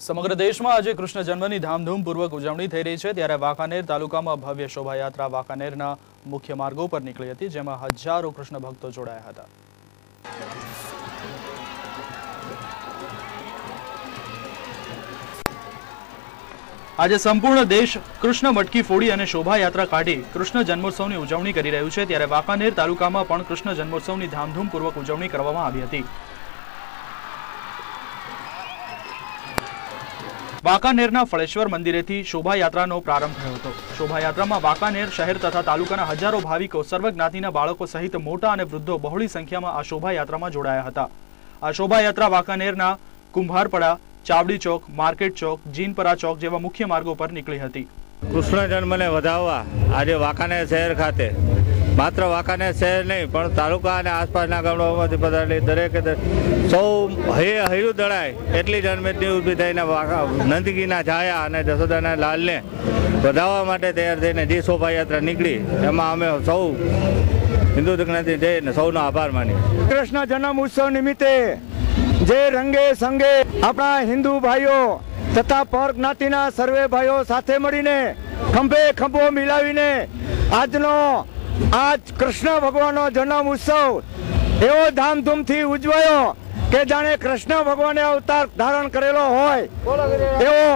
સમગ્ર દેશમાં આજે કૃષ્ણ જન્મની ધામધૂમપૂર્વક ઉજવણી થઈ રહી છે, ત્યારે વાંકાનેર તાલુકામાં ભવ્ય શોભાયાત્રા વાંકાનેરના મુખ્ય માર્ગો પર નીકળી હતી, જેમાં હજારો કૃષ્ણ ભક્તો જોડાયા હતા. આજે સંપૂર્ણ દેશ કૃષ્ણ મટકી ફોડી અને શોભાયાત્રા કાઢી કૃષ્ણ જન્મોત્સવની ઉજવણી કરી રહ્યું છે, ત્યારે વાંકાનેર તાલુકામાં પણ કૃષ્ણ જન્મોત્સવની ધામધૂમપૂર્વક ઉજવણી કરવામાં આવી હતી. વાંકાનેરના ફળેશ્વર મંદિરેથી શોભાયાત્રાનો પ્રારંભ થયો હતો. શોભાયાત્રામાં વાંકાનેર શહેર તથા તાલુકાના હજારો ભાવિકો, સર્વજ્ઞાતિના બાળકો સહિત મોટા અને વૃદ્ધો બહોળી સંખ્યામાં આ શોભાયાત્રામાં જોડાયા હતા. આ શોભાયાત્રા વાંકાનેરના કુંભારપડા, ચાવડી ચોક, માર્કેટ ચોક, જીનપરા ચોક જેવા મુખ્ય માર્ગો પર નીકળી હતી. કૃષ્ણ જન્મને વધાવવા આજે વાંકાનેર શહેર ખાતે, માત્ર વાંકાનેર શહેર નહીં પણ તાલુકા અને આસપાસના ગામડાઓમાંથી પધારેલી દરેકે સૌ હૈયું દળાય એટલી જન્મેદની ઊભી થઈને નંદગીના છાયા અને જશોદાના લાલને વધાવવા માટે તૈયાર થઈને જે શોભાયાત્રા નીકળી એમાં અમે સૌ હિન્દુ જ્ઞાતિ જઈને સૌનો આભાર માનીએ. કૃષ્ણ જન્મ ઉત્સવ નિમિત્તે જે રંગે સંગે આપણા હિન્દુ ભાઈઓ તથા પર જ્ઞાતિના સર્વે ભાઈઓ સાથે મળીને ખંભે ખંભો મિલાવીને આજ કૃષ્ણ ભગવાનનો જન્મ ઉત્સવ એવો ધામધૂમથી ઉજવાયો કે જાણે કૃષ્ણ ભગવાને અવતાર ધારણ કરેલો હોય એવો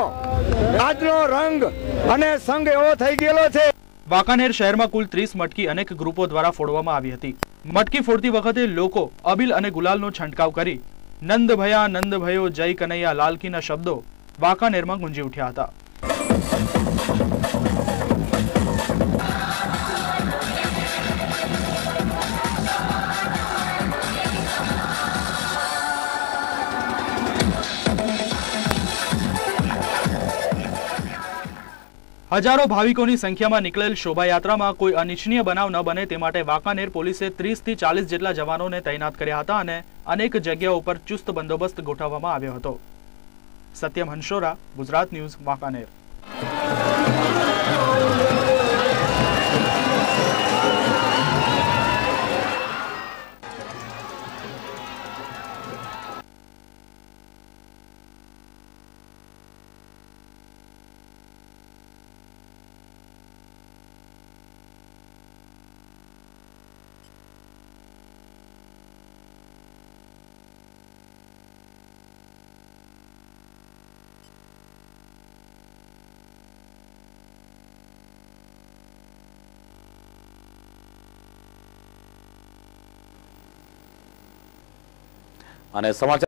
આજનો રંગ અને સંગ એવો થઈ ગયેલો છે. વાંકાનેર શહેરમાં કુલ 30 મટકી અનેક ગ્રુપો દ્વારા ફોડવામાં આવી હતી. મટકી ફોડતી વખતે લોકો અબીલ અને ગુલાલનો છંટકાવ કરી નંદ ભયો જય કનૈયા લાલકીના શબ્દો વાંકાનેરમાં ગુંજી ઉઠ્યા હતા. હજારો ભાવિકોની સંખ્યામાં નીકળેલ શોભાયાત્રામાં કોઈ અનિચ્છનીય બનાવ ન બને તે માટે વાંકાનેર પોલીસે 30 થી 40 જેટલા જવાનોને તૈનાત કર્યા હતા અને અનેક જગ્યાઓ પર ચુસ્ત બંદોબસ્ત ગોઠવવામાં આવ્યો હતો. સત્યમ હંસોરા, ગુજરાત ન્યૂઝ, વાંકાનેર. અને સમાચાર